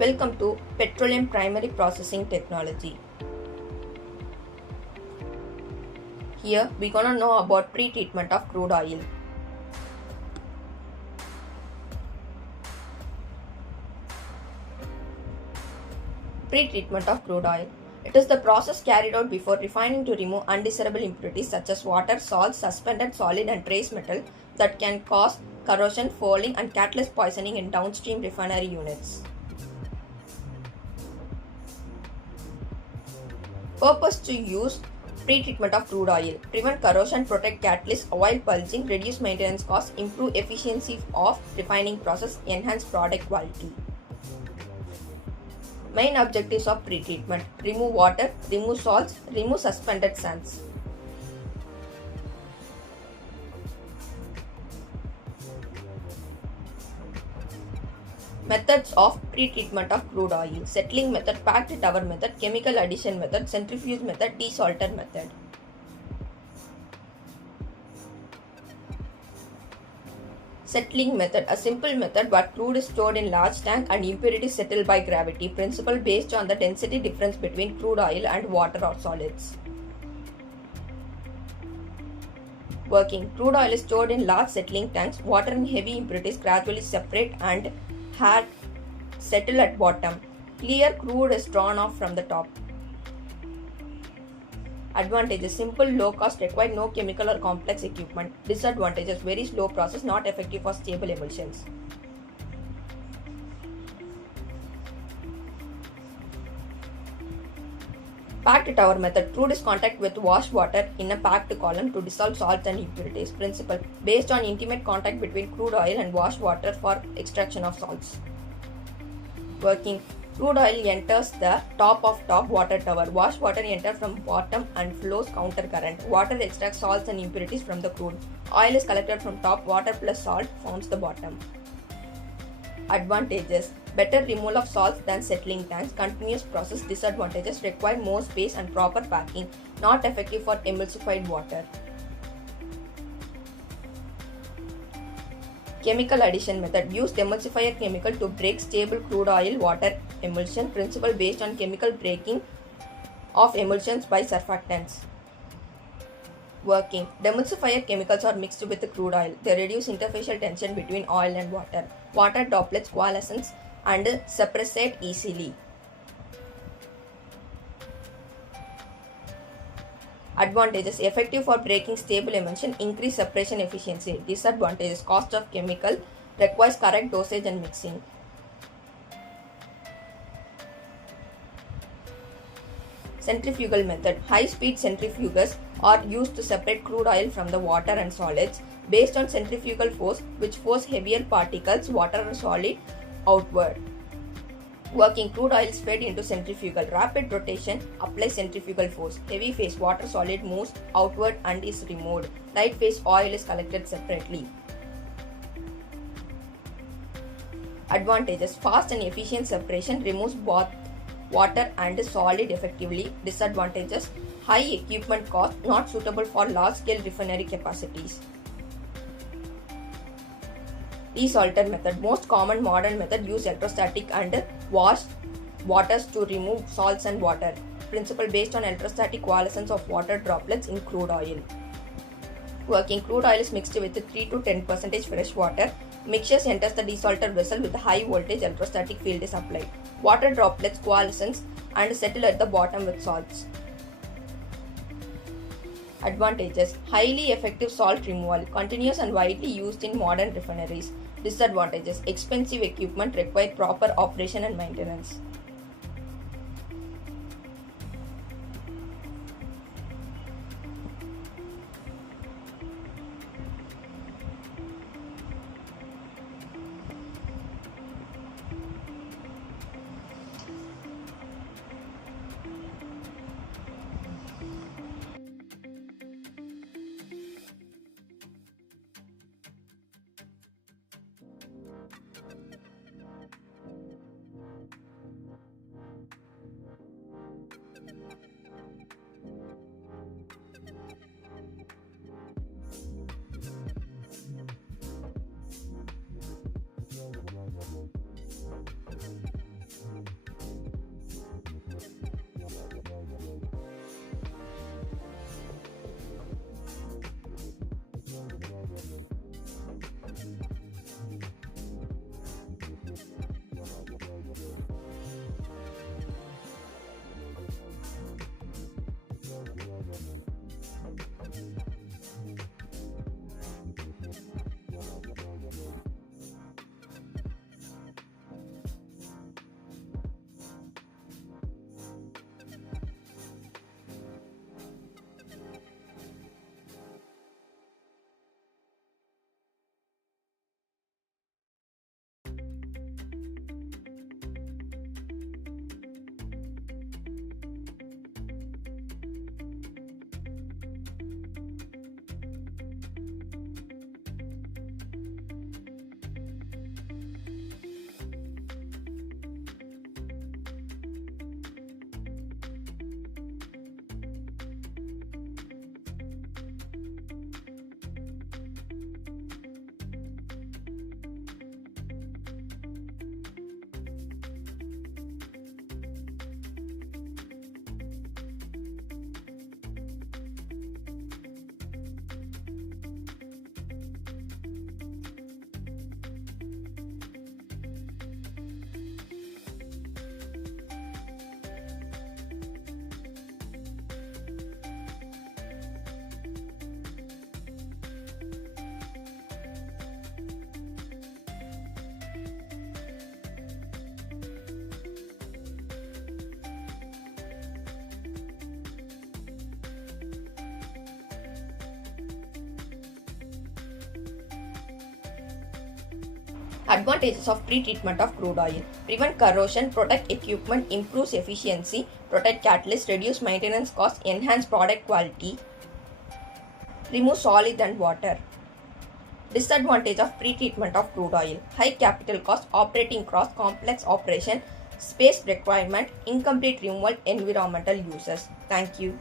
Welcome to Petroleum Primary Processing Technology. Here we're gonna know about pre-treatment of crude oil. Pre-treatment of crude oil. It is the process carried out before refining to remove undesirable impurities such as water, salt, suspended solid and trace metal that can cause corrosion, fouling and catalyst poisoning in downstream refinery units. Purpose to use pre-treatment of crude oil: prevent corrosion, protect catalyst, avoid purging, reduce maintenance costs, improve efficiency of refining process, enhance product quality. Main objectives of pre-treatment: remove water, remove salts, remove suspended sands. Methods of pre-treatment of crude oil: settling method, packed tower method, chemical addition method, centrifuge method, desalter method. Settling method: a simple method where crude is stored in large tank and impurities settle by gravity principle based on the density difference between crude oil and water or solids. Working: crude oil is stored in large settling tanks. Water and heavy impurities gradually separate and settle at bottom. Clear crude is drawn off from the top. Advantages: simple, low cost, require no chemical or complex equipment. Disadvantages: very slow process, not effective for stable emulsions. Packed tower method: crude is contact with washed water in a packed column to dissolve salts and impurities. Principle: based on intimate contact between crude oil and washed water for extraction of salts. Working: crude oil enters the top of top water tower. Washed water enters from bottom and flows counter current. Water extracts salts and impurities from the crude. Oil is collected from top. Water plus salt forms the bottom. Advantages: better removal of salts than settling tanks. Continuous process. Disadvantages: require more space and proper packing. Not effective for emulsified water. Chemical addition method: use emulsifier chemical to break stable crude oil water emulsion. Principle based on chemical breaking of emulsions by surfactants. Working: demulsifier chemicals are mixed with the crude oil. They reduce interfacial tension between oil and water. Water droplets coalesce and separate easily. Advantages: effective for breaking stable emulsion, increase separation efficiency. Disadvantages: cost of chemical, requires correct dosage and mixing. Centrifugal method: high speed centrifuges are used to separate crude oil from the water and solids based on centrifugal force, which force heavier particles, water or solid, outward. Working: crude oil is fed into centrifugal. Rapid rotation applies centrifugal force. Heavy phase water solid moves outward and is removed. Light phase oil is collected separately. Advantages: fast and efficient separation, removes both water and solid effectively. Disadvantages: high equipment cost, not suitable for large scale refinery capacities. Desalter method: most common modern method use electrostatic and wash waters to remove salts and water. Principle based on electrostatic coalescence of water droplets in crude oil. Working: crude oil is mixed with 3 to 10% fresh water. Mixtures enters the desalter vessel with high voltage electrostatic field is applied. Water droplets coalesce and settle at the bottom with salts. Advantages: highly effective salt removal, continuous and widely used in modern refineries. Disadvantages: expensive equipment, require proper operation and maintenance. Advantages of pre-treatment of crude oil: prevent corrosion, protect equipment, improves efficiency, protect catalyst, reduce maintenance costs, enhance product quality, remove solid and water. Disadvantage of pre-treatment of crude oil: high capital cost, operating cost, complex operation, space requirement, incomplete removal, environmental uses. Thank you.